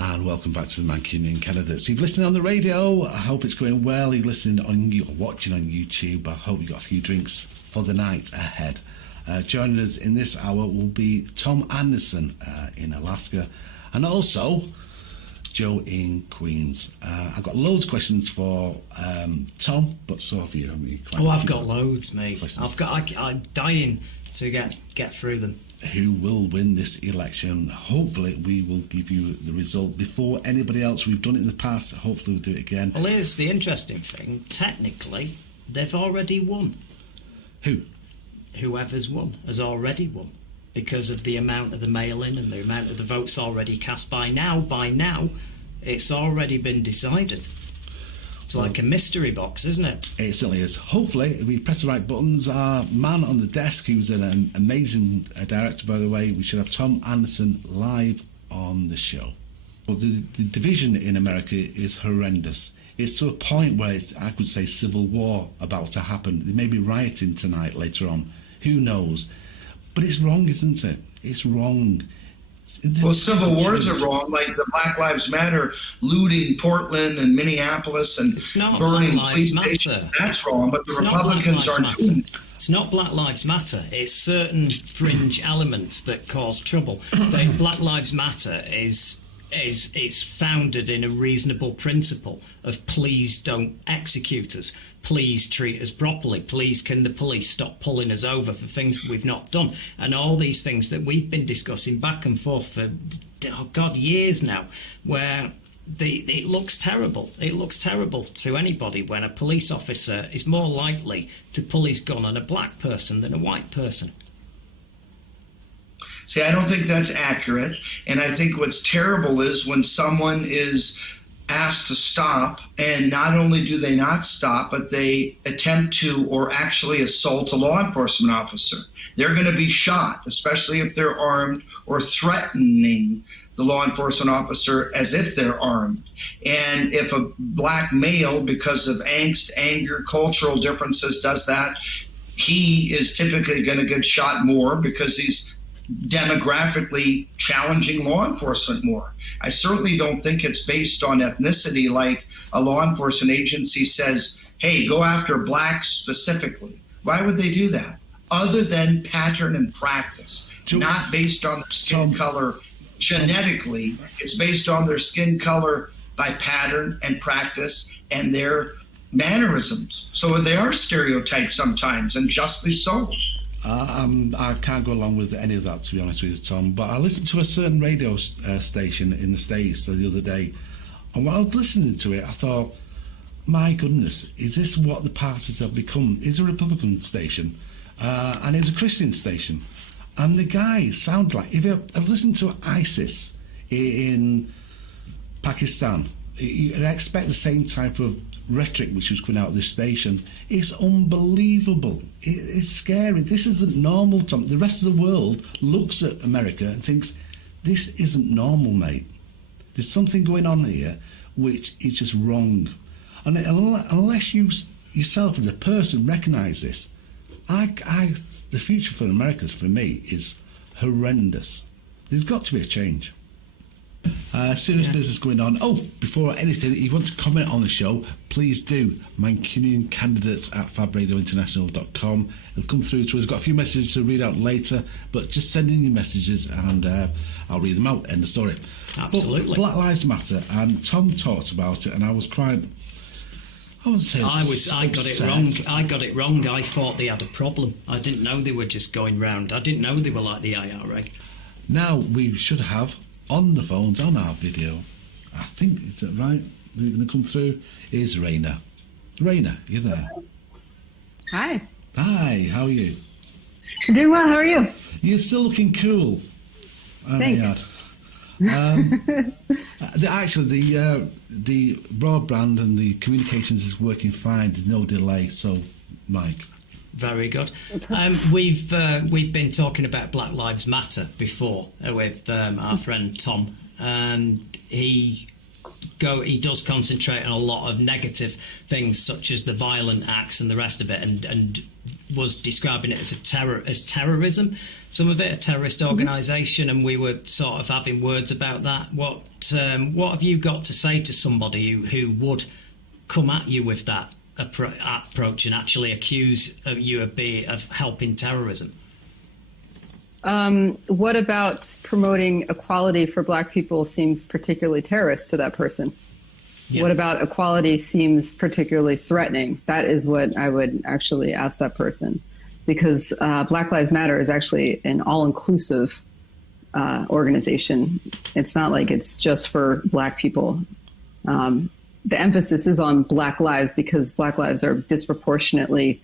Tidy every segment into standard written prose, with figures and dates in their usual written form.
And welcome back to the Mancunian Candidates. You've listened on the radio. I hope it's going well. You've listened on or watching on YouTube. I hope you got a few drinks for the night ahead. Joining us in this hour will be Tom Anderson in Alaska, and also Joe in Queens. I've got loads of questions for Tom, but so have you. I've got loads, mate. I'm dying to get through them. Who will win this election? Hopefully we will give you the result before anybody else. We've done it in the past. Hopefully we'll do it again. Well, here's the interesting thing. Technically, they've already won. Who? Whoever's won has already won, because of the amount of the mail-in and the amount of the votes already cast. By now, it's already been decided. It's like a mystery box, isn't it? It certainly is. Hopefully, if we press the right buttons, our man on the desk, who's an amazing director, by the way, we should have Tom Anderson live on the show. Well, the division in America is horrendous. It's to a point where it's, I could say, civil war about to happen. There may be rioting tonight later on. Who knows? But it's wrong, isn't it? It's wrong. Well, civil wars are wrong, like the Black Lives Matter looting Portland and Minneapolis and burning police stations. That's wrong, but the Republicans aren't doing it. It's not Black Lives Matter. It's certain fringe elements that cause trouble. Black Lives Matter is founded in a reasonable principle of please don't execute us, please treat us properly, please can the police stop pulling us over for things we've not done, and all these things that we've been discussing back and forth for years now, where it looks terrible. It looks terrible to anybody when a police officer is more likely to pull his gun on a black person than a white person. See, I don't think that's accurate. And I think what's terrible is when someone is asked to stop, and not only do they not stop, but they attempt to or actually assault a law enforcement officer. They're going to be shot, especially if they're armed, or threatening the law enforcement officer as if they're armed. And if a black male, because of angst, anger, cultural differences, does that, he is typically going to get shot more because he's demographically challenging law enforcement more. I certainly don't think it's based on ethnicity, like a law enforcement agency says, hey, go after blacks specifically. Why would they do that? Other than pattern and practice, not based on their skin color genetically. It's based on their skin color by pattern and practice and their mannerisms. So they are stereotypes sometimes, and justly so. I can't go along with any of that, to be honest with you, Tom, but I listened to a certain radio station in the States the other day, and while I was listening to it, I thought, my goodness, is this what the parties have become? It's a Republican station, and it was a Christian station, and the guy sounded like, if I've listened to ISIS in Pakistan, you'd expect the same type of rhetoric which was coming out of this station. It's unbelievable. It's scary. This isn't normal, Tom. The rest of the world looks at America and thinks, this isn't normal, mate. There's something going on here which is just wrong. And unless you yourself as a person recognise this, the future for America, for me, is horrendous. There's got to be a change. Serious business going on. Oh, before anything, if you want to comment on the show, please do. Mancunian Candidates at fabradiointernational.com. It'll come through to us. I've got a few messages to read out later, but just send in your messages and I'll read them out. End of story. Absolutely. But Black Lives Matter, and Tom talked about it, and I was quite... I got it wrong. I thought they had a problem. I didn't know they were just going round. I didn't know they were like the IRA. Now we should have on the phones, on our video, I think, is that right? They're going to come through, is Rayna. Rayna, you there? Hi. Hi, how are you? I'm doing well, how are you? You're still looking cool. Thanks. Actually, the broadband and the communications is working fine. There's no delay, so, Mike. Very good. We've been talking about Black Lives Matter before with our friend Tom, and he does concentrate on a lot of negative things, such as the violent acts and the rest of it, and was describing it as terrorism, some of it a terrorist organisation, and we were sort of having words about that. What have you got to say to somebody who would come at you with that approach and actually accuse you of helping terrorism? What about promoting equality for Black people seems particularly terrorist to that person? Yeah. What about equality seems particularly threatening? That is what I would actually ask that person, because Black Lives Matter is actually an all-inclusive organization. It's not like it's just for Black people. The emphasis is on Black lives because Black lives are disproportionately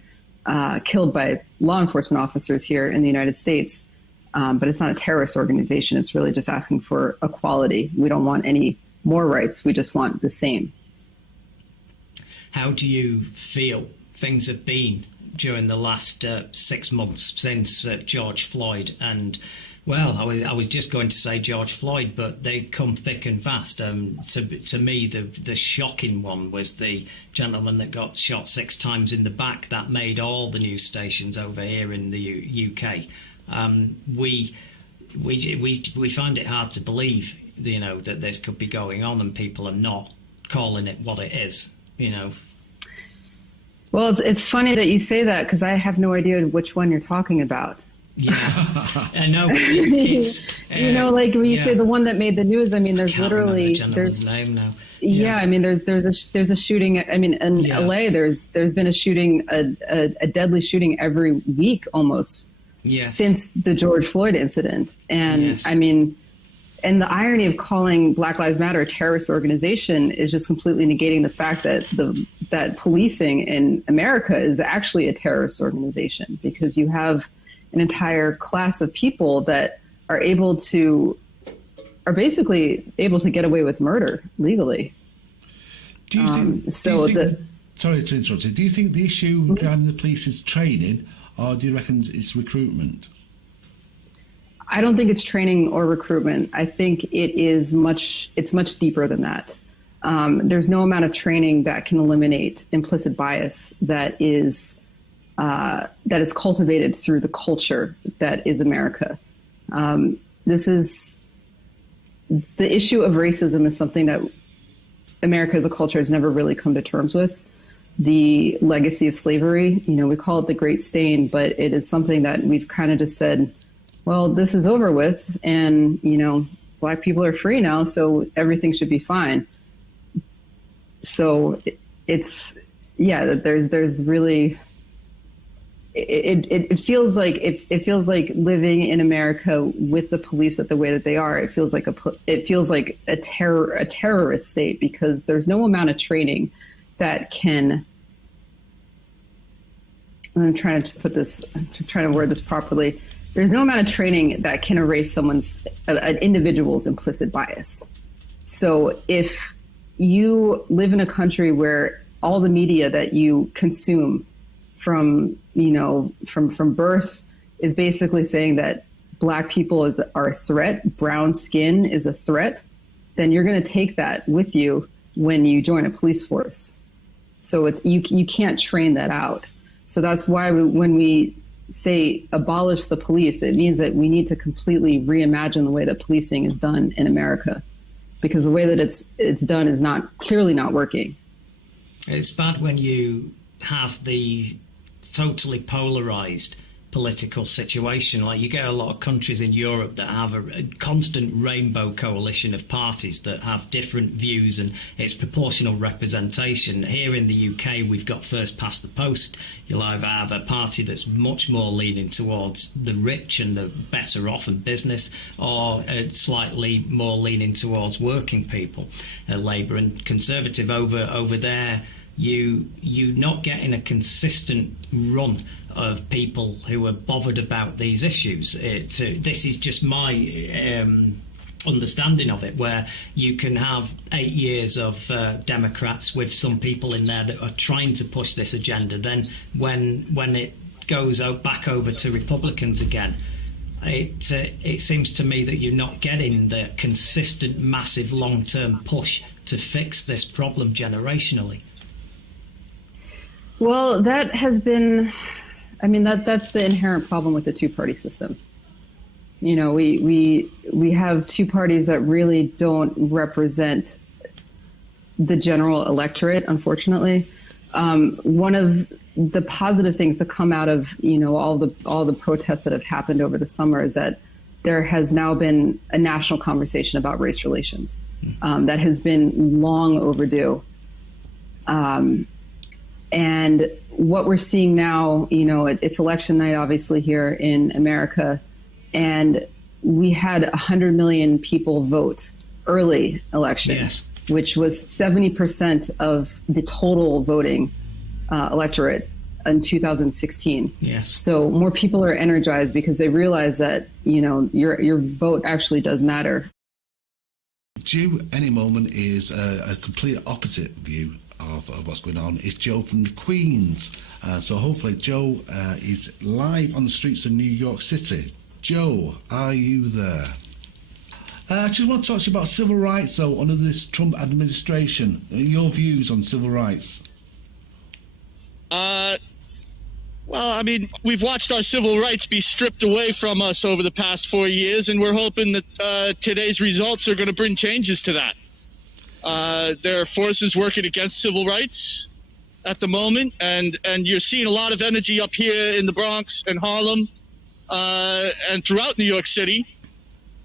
killed by law enforcement officers here in the United States. But it's not a terrorist organization. It's really just asking for equality. We don't want any more rights. We just want the same. How do you feel things have been during the last 6 months since George Floyd? And, well, I was just going to say George Floyd, but they come thick and fast. To me, the shocking one was the gentleman that got shot 6 times in the back. That made all the news stations over here in the UK. We find it hard to believe, that this could be going on and people are not calling it what it is, Well, it's funny that you say that because I have no idea which one you're talking about. Yeah, I know. It's, like when you say the one that made the news. I mean, there's literally there's name now. Yeah, I mean, there's a shooting. I mean, in LA, there's been a shooting, a deadly shooting every week almost. Yes. Since the George Floyd incident. And yes. I mean, and the irony of calling Black Lives Matter a terrorist organization is just completely negating the fact that that policing in America is actually a terrorist organization, because you have an entire class of people that are basically able to get away with murder legally. Do you think, sorry to interrupt you, do you think the issue driving the police is training, or do you reckon it's recruitment? I don't think it's training or recruitment. I think it's much deeper than that. There's no amount of training that can eliminate implicit bias that is cultivated through the culture that is America. This is the issue of racism is something that America as a culture has never really come to terms with. The legacy of slavery, we call it the Great Stain, but it is something that we've kind of just said, well, this is over with, and, Black people are free now, so everything should be fine. So there's really, it feels like living in America with the police the way that they are. It feels like a terrorist state, because there's no amount of training that can, I'm trying to word this properly. There's no amount of training that can erase an individual's implicit bias. So if you live in a country where all the media that you consume from birth is basically saying that Black people are a threat, brown skin is a threat, then you're going to take that with you when you join a police force. So you can't train that out. So that's why when we say abolish the police, it means that we need to completely reimagine the way that policing is done in America, because the way that it's done is clearly not working. It's bad when you have the totally polarized political situation. Like, you get a lot of countries in Europe that have a constant rainbow coalition of parties that have different views, and it's proportional representation. Here in the UK, we've got first past the post. You'll either have a party that's much more leaning towards the rich and the better off in business, or slightly more leaning towards working people, Labour and Conservative. Over there, you're not getting a consistent run of people who are bothered about these issues. This is just my understanding of it, where you can have 8 years of Democrats with some people in there that are trying to push this agenda. Then when it goes back over to Republicans again, it seems to me that you're not getting the consistent, massive, long-term push to fix this problem generationally. Well, that has been, I mean, that's the inherent problem with the two-party system. You know, we have two parties that really don't represent the general electorate, unfortunately. One of the positive things that come out of, you know, all the protests that have happened over the summer is that there has now been a national conversation about race relations that has been long overdue. And what we're seeing now, you know, it's election night, obviously, here in America, and we had 100 million people vote early election, yes, which was 70% of the total voting electorate in 2016. Yes. So more people are energized because they realize that, you know, your vote actually does matter. Due any moment is a complete opposite view of what's going on. It's Joe from the Queens. So hopefully Joe is live on the streets of New York City. Joe, are you there? I just want to talk to you about civil rights, though, under this Trump administration. Your views on civil rights? Well, I mean, we've watched our civil rights be stripped away from us over the past 4 years, and we're hoping that today's results are going to bring changes to that. There are forces working against civil rights at the moment, and you're seeing a lot of energy up here in the Bronx and Harlem and throughout New York City,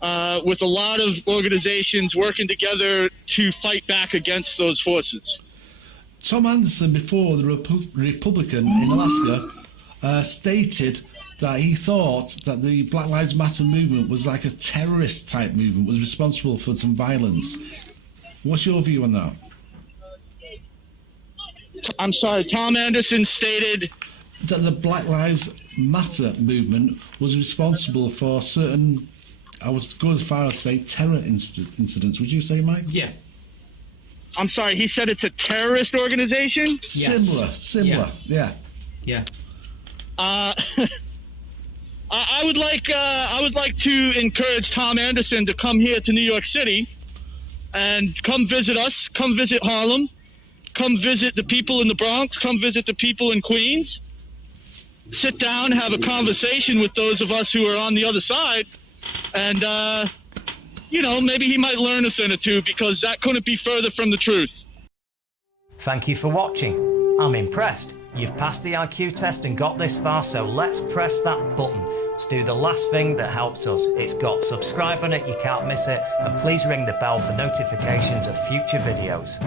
with a lot of organizations working together to fight back against those forces. Tom Anderson, before the Republican in Alaska, stated that he thought that the Black Lives Matter movement was like a terrorist-type movement, was responsible for some violence. What's your view on that? I'm sorry, Tom Anderson stated that the Black Lives Matter movement was responsible for certain, I would go as far as say, terror incidents. Would you say, Mike? Yeah. I'm sorry, he said it's a terrorist organization? Yes. Similar, yeah. I would like to encourage Tom Anderson to come here to New York City and come visit us, come visit Harlem, come visit the people in the Bronx, come visit the people in Queens, sit down, have a conversation with those of us who are on the other side, and you know, maybe he might learn a thing or two, because that couldn't be further from the truth. Thank you for watching. I'm impressed. You've passed the IQ test and got this far, so let's press that button to do the last thing that helps us. It's got subscribe on it, you can't miss it, and please ring the bell for notifications of future videos.